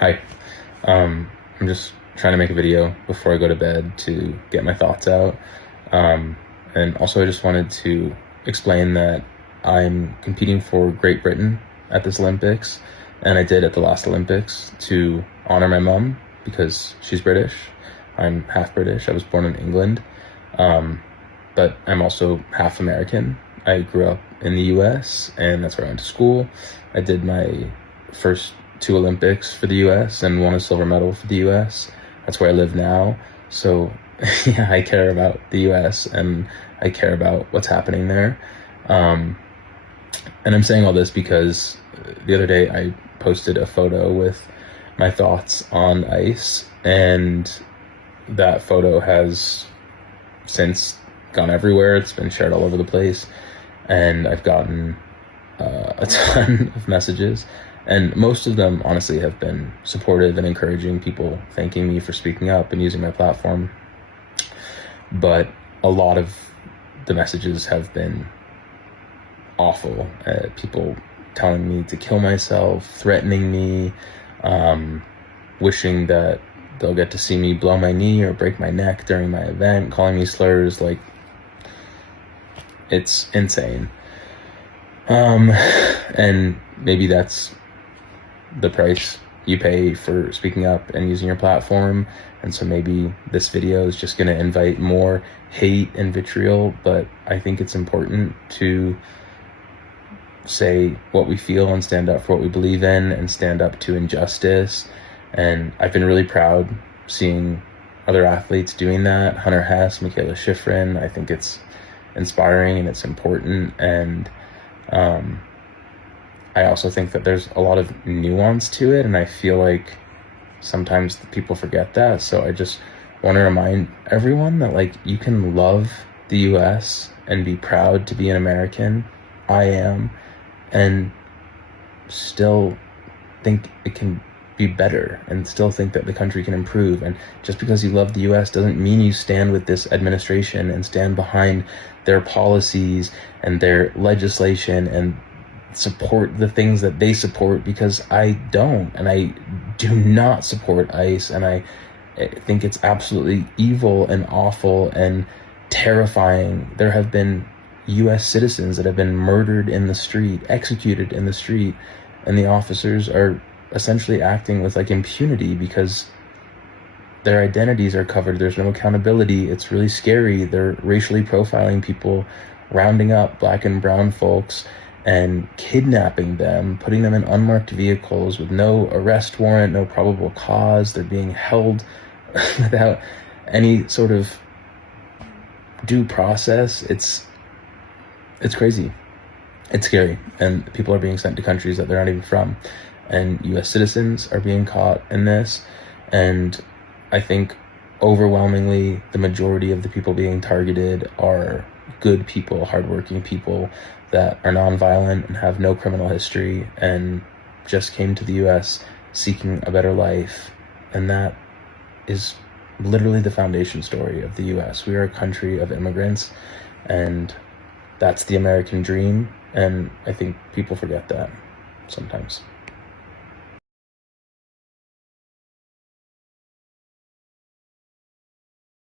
Hi. I'm just trying to make a video before I go to bed to get my thoughts out. And also I just wanted to explain that I'm competing for Great Britain at this Olympics, and I did at the last Olympics to honor my mom because she's British. I'm half British. I was born in England, but I'm also half American. I grew up in the US, and that's where I went to school. I did my first two Olympics for the US and won a silver medal for the US. That's where I live now. So yeah, I care about the US and I care about what's happening there. And I'm saying all this because the other day I posted a photo with my thoughts on ice, and that photo has since gone everywhere. It's been shared all over the place, and I've gotten a ton of messages, and most of them honestly have been supportive and encouraging, people thanking me for speaking up and using my platform. But a lot of the messages have been awful. People telling me to kill myself, threatening me, wishing that they'll get to see me blow my knee or break my neck during my event, calling me slurs. Like, it's insane. And maybe that's the price you pay for speaking up and using your platform. And so maybe this video is just going to invite more hate and vitriol, but I think it's important to say what we feel and stand up for what we believe in and stand up to injustice. And I've been really proud seeing other athletes doing that. Hunter Hess, Michaela Schifrin. I think it's inspiring and it's important. And I also think that there's a lot of nuance to it, and I feel like sometimes people forget that. So I just want to remind everyone that, like, you can love the US and be proud to be an American. I am, and still think it can be better and still think that the country can improve. And just because you love the US doesn't mean you stand with this administration and stand behind their policies and their legislation and support the things that they support, because I don't, and I do not support ICE, and I think it's absolutely evil and awful and terrifying. There have been US citizens that have been murdered in the street, executed in the street, and the officers are essentially acting with like impunity because their identities are covered. There's no accountability. It's really scary. They're racially profiling people, rounding up black and brown folks and kidnapping them, putting them in unmarked vehicles with no arrest warrant, no probable cause. They're being held without any sort of due process. It's crazy. It's scary. And people are being sent to countries that they're not even from. And US citizens are being caught in this. And I think overwhelmingly the majority of the people being targeted are good people, hardworking people that are nonviolent and have no criminal history and just came to the US seeking a better life. And that is literally the foundation story of the US. We are a country of immigrants, and that's the American dream. And I think people forget that sometimes.